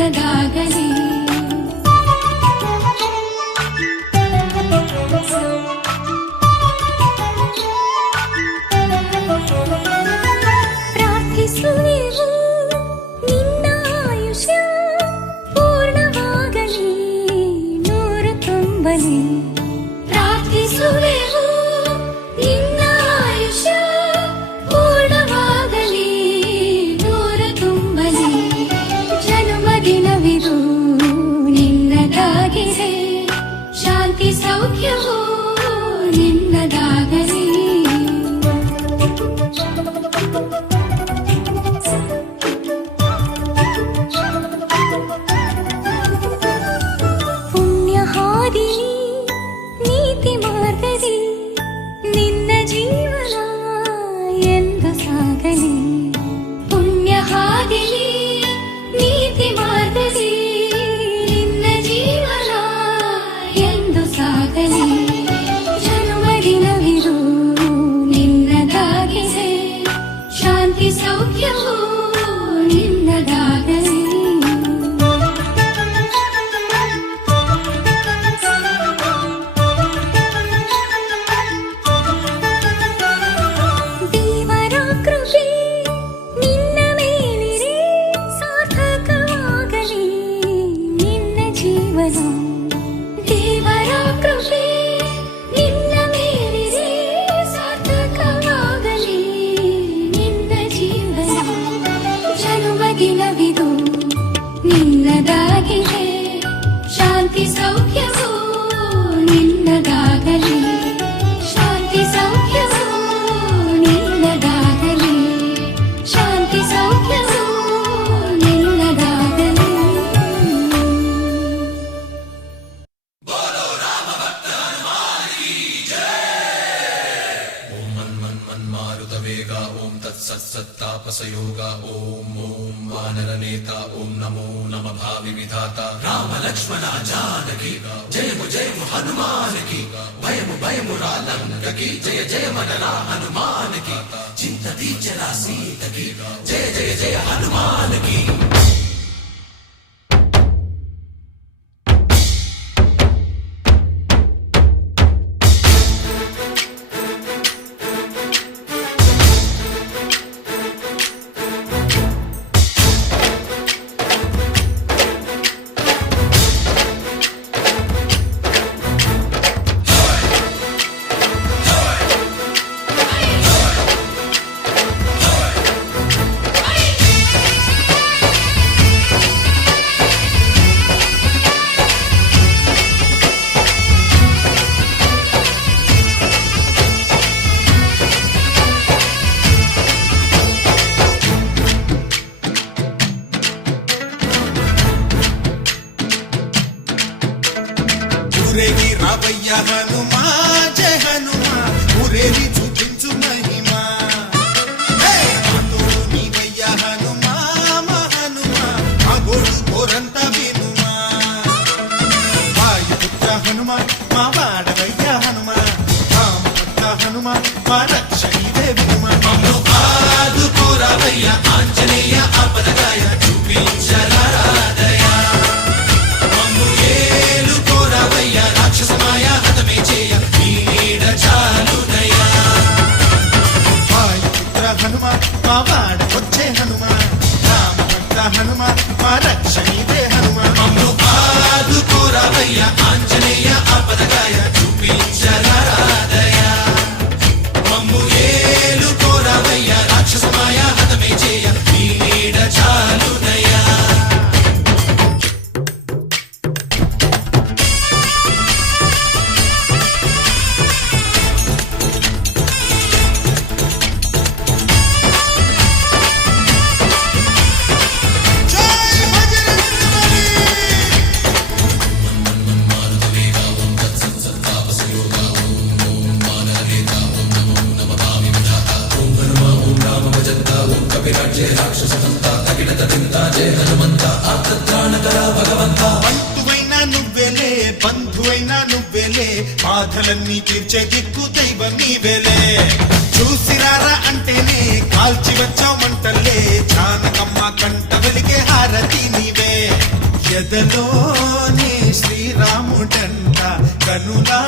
ನಿನ್ನದಾಗಲಿ. ಪ್ರಾರ್ಥಿಸುವೆವು ನಿನ್ನ ಆಯುಷ್ಯ ಪೂರ್ಣವಾಗಲಿ, ನೂರು ತುಂಬಲಿ. ಪ್ರಾರ್ಥಿಸುವೆವು ನಿನ್ನ ಆಯುಷ್ಯ ಪೂರ್ಣವಾಗಲಿ, ನೂರು ತುಂಬಲಿ. ಜನ್ಮದಿನವಿದು ನಿನ್ನದಾಗಿದೆ, ಶಾಂತಿ ಸೌಖ್ಯವು ನಿನ್ನದಾಗಲಿ. ಪುಣ್ಯ ಹಾದಿಲಿ ನೀತಿ ಮಾರ್ಗದಿ ನಿನ್ನ ಜೀವನ ಎಂದು ಸಾಗಲಿ. ಪುಣ್ಯ ಹಾದಿಲಿ ನೀತಿ ಮಾರ್ಗದಿ ನಿನ್ನ ಜೀವನ ಎಂದು ಸಾಗಲಿ. ಜನ್ಮದಿನವಿದು ನಿನ್ನದಾಗಿದೆ, ಶಾಂತಿ ಸೌಖ್ಯವು ನಿನ್ನದಾಗಲಿ. ದೇವರ ಕೃಪೆ ನಿನ್ನ ಮೇಲಿರೆ ಸಾರ್ಥಕವಾಗಲಿ ನಿನ್ನ ಜೀವನ. ದೇವರ ಕೃಪೆ ನಿನ್ನ ಮೇಲಿರೆ ಸಾರ್ಥಕವಾಗಲಿ ನಿನ್ನ ಜೀವನ. ಜನ್ಮದಿನವಿದು ನಿನ್ನದಾಗಿದೆ, ಶಾಂತಿ ಸೌಖ್ಯವು ನಿನ್ನದಾಗಲಿ. ಶಾಂತಿ ಸೌಖ್ಯವು ನಿನ್ನದಾಗಲಿ, ಶಾಂತಿ ಸೌಖ್ಯವು ನಿನ್ನದಾಗಲಿ. ಓಂ ಮನ್ಮಾರುತ ವೇಗ ಓಂ ತತ್ಸತ್ಸತ್ತಾಪಸಯೋಗ ಓಂ ಓಂ ವಾನರನೇತ ಓಂ ನಮೋ ನಮ ಭಾವಿ ವಿಧಾತ ರಾಮ ಲಕ್ಷ್ಮಣ ಜಾನಕಿ ಜಯಮು ಜಯಮು ಹನುಮಾನಕಿ ಭಯಮು ಭಯಮು ರಾಲಂಕಿ ಜಯ ಜಯ ಮನರಾ ಹನುಮಾನಕಿ ಚಿಂತತಿ ಚಲ ಸೀತಕಿ ಜಯ ಜಯ ಜಯ ಹನುಮಾನಕಿ. ఊరేగి రావయ్య హనుమా, జయ హనుమా, ఊరేగి చూపించు మహిమా. మాతోడు నీవయ్య హనుమా, మా హనుమా, మా గోడు కోరంత వినుమా. వాయుపుత్ర హనుమా, మా వాడవయ్య హనుమా, రామపుత్ర హనుమా, మా రక్షణీవే వినుమా. మమ్ము ఆదుకోరావయ్య ఆంజనేయ ఆపదగాయ చూపించరాదయ. మమ్ము ఏలుకోరావయ్య రాక్షసమాయ హతమే చేయ నీ నీడ చాలునయా. ఎదలోనే శ్రీరాముడంట కనులా